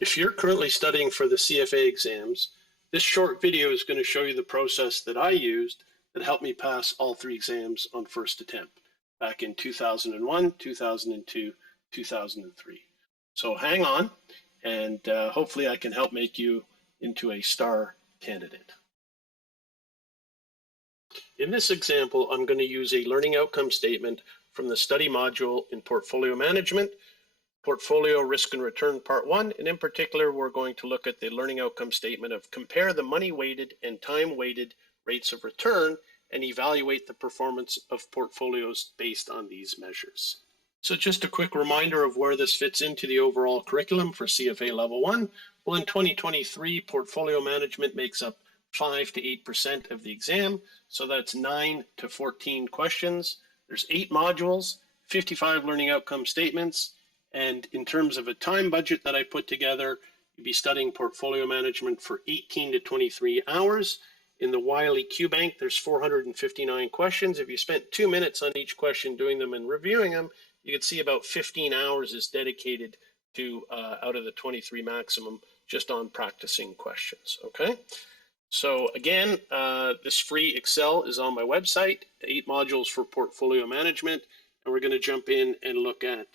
If you're currently studying for the CFA exams, this short video is going to show you the process that I used that helped me pass all 3 exams on first attempt back in 2001, 2002, 2003. So hang on, and hopefully I can help make you into a star candidate. In this example, I'm going to use a learning outcome statement from the study module in Portfolio Management, Portfolio Risk and Return Part 1, and in particular, we're going to look at the learning outcome statement of compare the money-weighted and time-weighted rates of return and evaluate the performance of portfolios based on these measures. So just a quick reminder of where this fits into the overall curriculum for CFA Level 1. Well, in 2023, portfolio management makes up 5 to 8% of the exam, so that's 9 to 14 questions. There's 8 modules, 55 learning outcome statements, and in terms of a time budget that I put together, you'd be studying portfolio management for 18 to 23 hours. In the Wiley Q-Bank, there's 459 questions. If you spent 2 minutes on each question doing them and reviewing them, you can see about 15 hours is dedicated to, out of the 23 maximum, just on practicing questions, okay? So again, this free Excel is on my website, 8 modules for portfolio management, and we're going to jump in and look at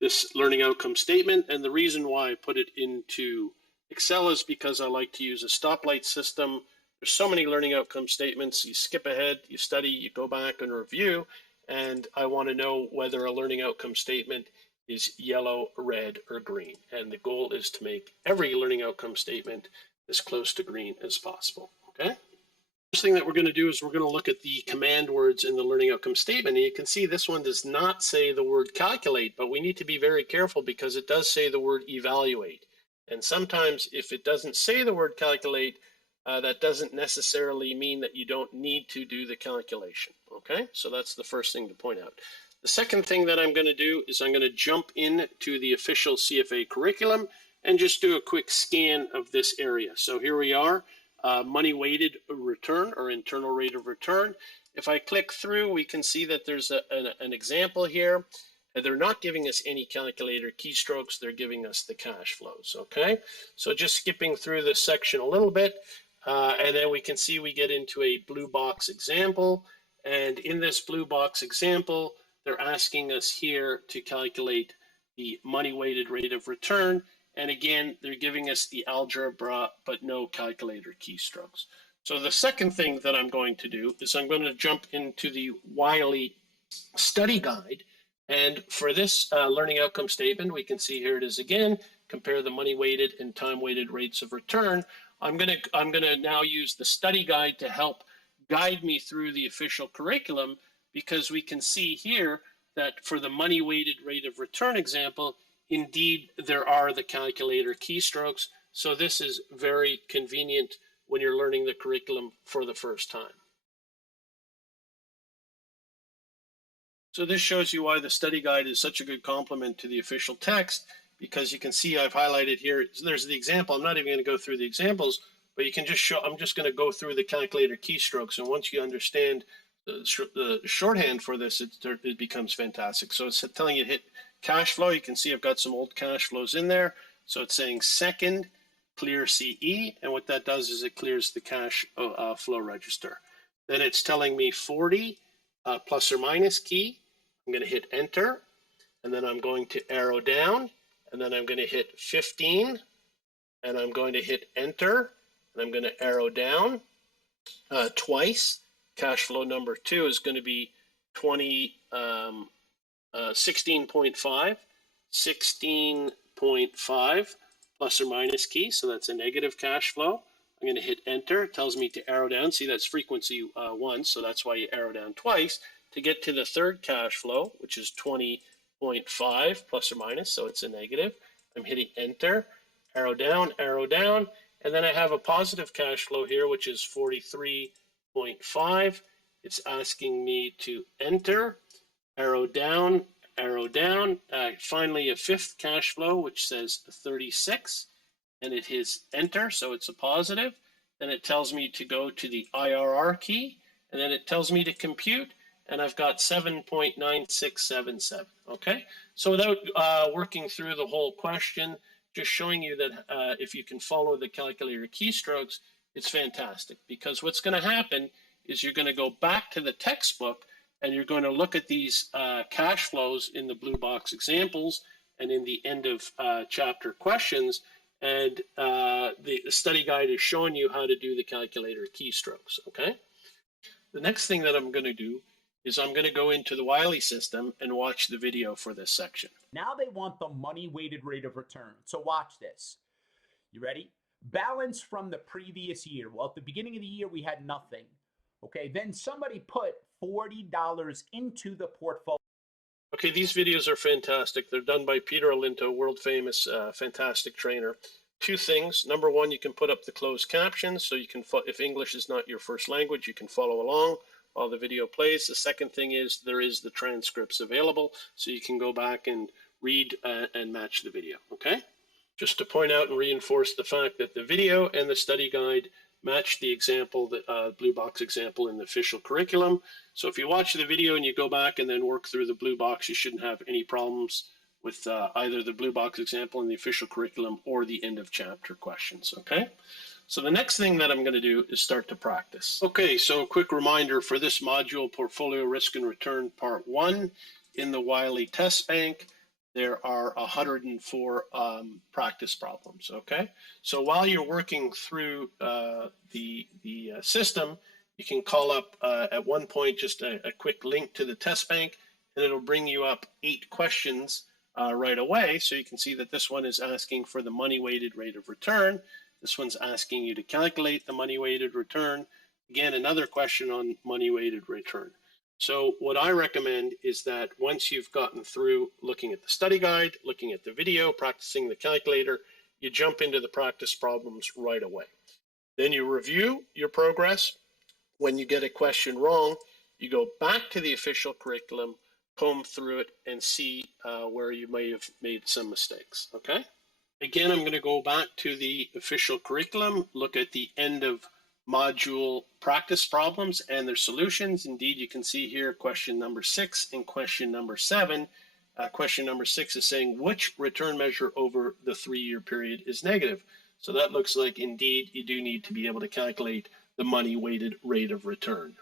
this learning outcome statement. And the reason why I put it into Excel is because I like to use a stoplight system. There's so many learning outcome statements. You skip ahead, you study, you go back and review, and I want to know whether a learning outcome statement is yellow, red, or green. And the goal is to make every learning outcome statement as close to green as possible, okay? First thing that we're going to do is we're going to look at the command words in the learning outcome statement. And you can see this one does not say the word calculate, but we need to be very careful because it does say the word evaluate. And sometimes if it doesn't say the word calculate, that doesn't necessarily mean that you don't need to do the calculation, okay? So that's the first thing to point out. The second thing that I'm going to do is I'm going to jump into the official CFA curriculum and just do a quick scan of this area. So here we are. Money-weighted return or internal rate of return. If I click through, we can see that there's an example here. They're not giving us any calculator keystrokes, they're giving us the cash flows, okay? So just skipping through this section a little bit, and then we can see we get into a blue box example. And in this blue box example, they're asking us here to calculate the money-weighted rate of return. And again, they're giving us the algebra, but no calculator keystrokes. So the second thing that I'm going to do is I'm going to jump into the Wiley study guide. And for this learning outcome statement, we can see here it is again, compare the money-weighted and time-weighted rates of return. I'm gonna now use the study guide to help guide me through the official curriculum, because we can see here that for the money-weighted rate of return example, indeed, there are the calculator keystrokes, so this is very convenient when you're learning the curriculum for the first time. So this shows you why the study guide is such a good complement to the official text, because you can see I've highlighted here, there's the example. I'm not even going to go through the examples, but you can just show, I'm just going to go through the calculator keystrokes, and once you understand the shorthand for this, it becomes fantastic. So it's telling you to hit cash flow. You can see I've got some old cash flows in there. So it's saying second, clear CE, and what that does is it clears the cash flow register. Then it's telling me 40 plus or minus key. I'm going to hit enter, and then I'm going to arrow down, and then I'm going to hit 15, and I'm going to hit enter, and I'm going to arrow down twice. Cash flow number 2 is going to be 16.5, 16.5 plus or minus key, so that's a negative cash flow. I'm going to hit enter. It tells me to arrow down. See, that's frequency 1, so that's why you arrow down twice to get to the third cash flow, which is 20.5 plus or minus, so it's a negative. I'm hitting enter, arrow down, and then I have a positive cash flow here, which is 43.5. It's asking me to enter, arrow down, finally a fifth cash flow, which says 36, and it hits enter, so it's a positive. Then it tells me to go to the IRR key, and then it tells me to compute, and I've got 7.9677, okay? So without working through the whole question, just showing you that if you can follow the calculator keystrokes, it's fantastic, because what's going to happen is you're going to go back to the textbook and you're going to look at these cash flows in the blue box examples and in the end of chapter questions, and the study guide is showing you how to do the calculator keystrokes, okay? The next thing that I'm going to do is I'm going to go into the Wiley system and watch the video for this section. Now they want the money-weighted rate of return. So watch this. You ready? Balance from the previous year. Well, at the beginning of the year, we had nothing. Okay, then somebody put $40 into the portfolio. Okay, these videos are fantastic. They're done by Peter Alinto, world famous, fantastic trainer. Two things. Number one, you can put up the closed captions, so you can, if English is not your first language, you can follow along while the video plays. The second thing is there is the transcripts available, so you can go back and read and match the video, okay? Just to point out and reinforce the fact that the video and the study guide match the example, the blue box example in the official curriculum. So if you watch the video and you go back and then work through the blue box, you shouldn't have any problems with either the blue box example in the official curriculum or the end of chapter questions, okay? So the next thing that I'm going to do is start to practice. Okay, so a quick reminder for this module, Portfolio Risk and Return Part 1, in the Wiley Test Bank, there are 104 practice problems, okay? So while you're working through the system, you can call up at one point just a quick link to the test bank, and it'll bring you up 8 questions right away. So you can see that this one is asking for the money-weighted rate of return. This one's asking you to calculate the money-weighted return. Again, another question on money-weighted return. So what I recommend is that once you've gotten through looking at the study guide, looking at the video, practicing the calculator, you jump into the practice problems right away. Then you review your progress. When you get a question wrong, you go back to the official curriculum, comb through it, and see where you may have made some mistakes, okay? Again, I'm going to go back to the official curriculum, look at the end of module practice problems and their solutions. Indeed, you can see here question number 6 and question number 7. Question number 6 is saying which return measure over the 3-year period is negative. So that looks like indeed you do need to be able to calculate the money-weighted rate of return.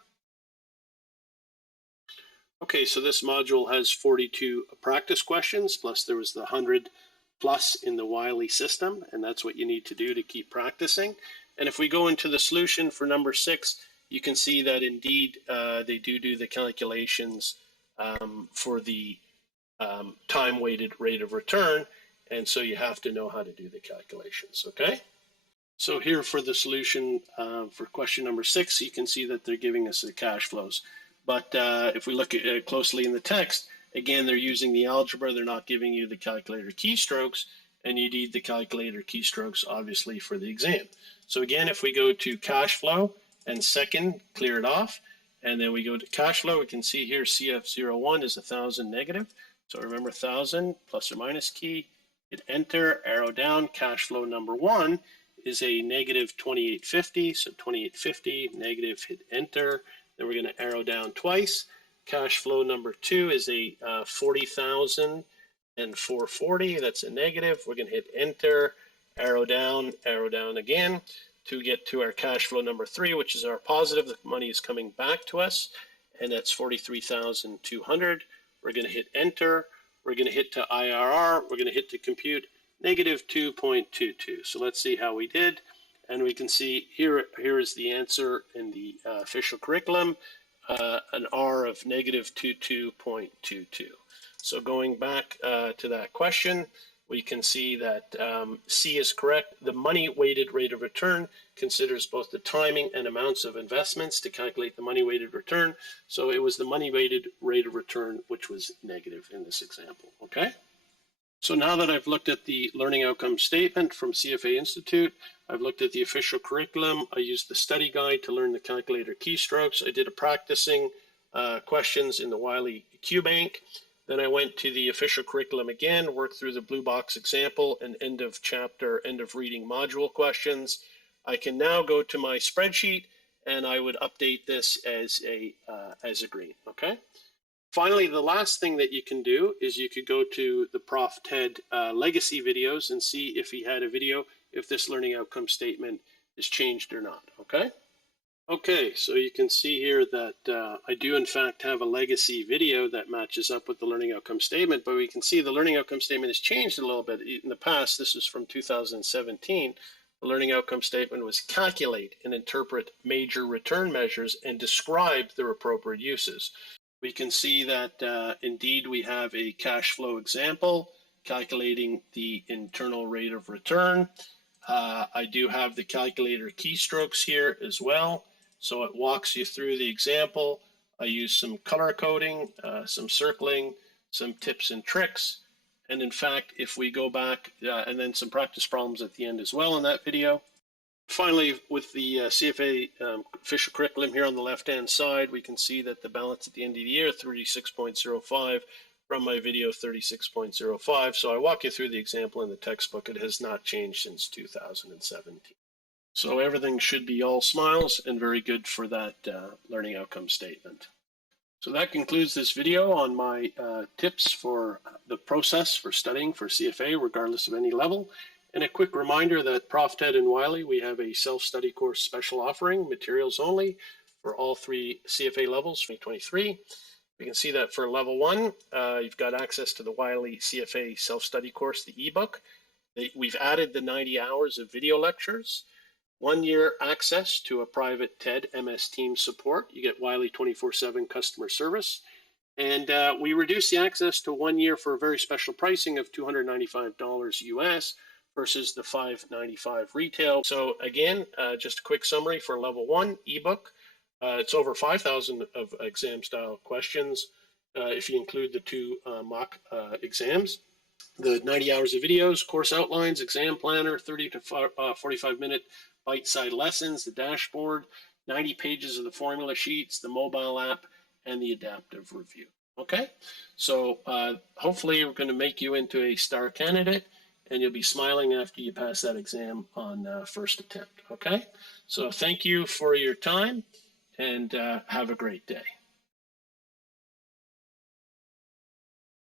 Okay, so this module has 42 practice questions, plus there was the 100 plus in the Wiley system, and that's what you need to do to keep practicing. And if we go into the solution for number 6, you can see that indeed they do the calculations for the time-weighted rate of return, and so you have to know how to do the calculations, okay? So here for the solution for question number 6, you can see that they're giving us the cash flows. But if we look at it closely in the text, again, they're using the algebra. They're not giving you the calculator keystrokes, and you need the calculator keystrokes, obviously, for the exam. So again, if we go to cash flow and second, clear it off, and then we go to cash flow, we can see here CF01 is 1,000 negative. So remember 1,000 plus or minus key, hit enter, arrow down. Cash flow number 1 is a negative 2850. So 2850 negative, hit enter. Then we're going to arrow down twice. Cash flow number 2 is a 40,000 and 440. That's a negative. We're going to hit enter, arrow down again to get to our cash flow number 3, which is our positive. The money is coming back to us, and that's 43,200. We're going to hit enter. We're going to hit to IRR. We're going to hit to compute negative 2.22. So let's see how we did. And we can see here is the answer in the official curriculum, an R of negative 22.22. So going back to that question, we can see that C is correct. The money-weighted rate of return considers both the timing and amounts of investments to calculate the money-weighted return. So it was the money-weighted rate of return which was negative in this example, okay? So now that I've looked at the learning outcome statement from CFA Institute, I've looked at the official curriculum, I used the study guide to learn the calculator keystrokes, I did a practicing questions in the Wiley Q Bank, then I went to the official curriculum again, worked through the blue box example and end of chapter, end of reading module questions. I can now go to my spreadsheet and I would update this as a green, okay? Finally, the last thing that you can do is you could go to the Prof Ted legacy videos and see if he had a video, if this learning outcome statement is changed or not, okay? Okay, so you can see here that I do in fact have a legacy video that matches up with the learning outcome statement, but we can see the learning outcome statement has changed a little bit. In the past, this was from 2017, the learning outcome statement was calculate and interpret major return measures and describe their appropriate uses. We can see that indeed we have a cash flow example calculating the internal rate of return. I do have the calculator keystrokes here as well. So it walks you through the example. I use some color coding, some circling, some tips and tricks. And in fact, if we go back and then some practice problems at the end as well in that video. Finally, with the CFA official curriculum here on the left-hand side, we can see that the balance at the end of the year, 36.05 from my video 36.05. So I walk you through the example in the textbook. It has not changed since 2017. So everything should be all smiles and very good for that learning outcome statement. So that concludes this video on my tips for the process for studying for CFA, regardless of any level. And a quick reminder that Prof Ted and Wiley, we have a self-study course special offering, materials only, for all 3 CFA levels, 2023. We can see that for level 1, you've got access to the Wiley CFA self-study course, the ebook. We've added the 90 hours of video lectures, 1 year access to a private TED MS Teams support. You get Wiley 24/7 customer service. And we reduce the access to 1 year for a very special pricing of $295 US versus the $595 retail. So again, just a quick summary for level 1 ebook. It's over 5,000 of exam style questions if you include the 2 mock exams. The 90 hours of videos, course outlines, exam planner, 30 to 45 minute bite-sized lessons, the dashboard, 90 pages of the formula sheets, the mobile app, and the adaptive review. Okay, so hopefully we're going to make you into a star candidate, and you'll be smiling after you pass that exam on first attempt. Okay, so thank you for your time, and have a great day.